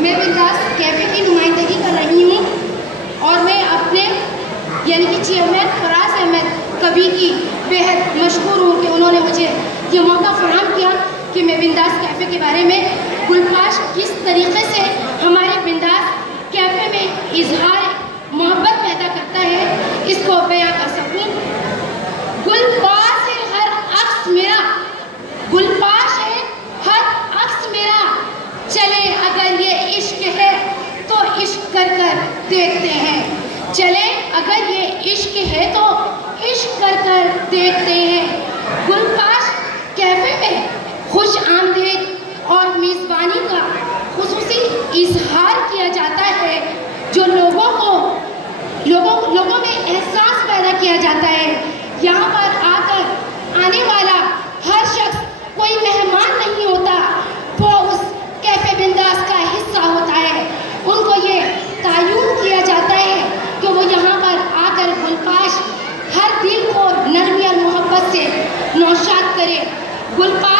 मैं बिंदास कैफ़े की नुमाइंदगी कर रही हूँ और मैं अपने यानी कि चेयरमैन फराज अहमद कभी की बेहद मशहूर हूँ कि उन्होंने मुझे ये मौका फराहम किया कि मैं बिंदास कैफ़े के बारे में गुलपाश किस तरीके से हमारे बिंदास कैफ़े में इजहार मोहब्बत पैदा करता है इसको बयां कर सकूँ। गुलपाश है हर अक्स मेरा, गुलपाश है हर अक्स मेरा, चले अगर ये इश्क है तो इश्क कर कर देखते हैं, चले अगर ये इश्क है तो इश्क कर कर देखते हैं। गुलपाश कैफ़े में खुश आमदीद और मेज़बानी का खुसूसी इजहार किया जाता है, जो लोगों में एहसास पैदा किया जाता है। यहाँ पर आकर आने वाला हर शख्स कोई मेहमान नहीं होता, वो उस कैफ़े बिंदास का हिस्सा होता है। उनको ये तायुन किया जाता है कि वो यहाँ पर आकर गुलपाश हर दिल को नरमी और मोहब्बत से नौशाद करे। गुलपाश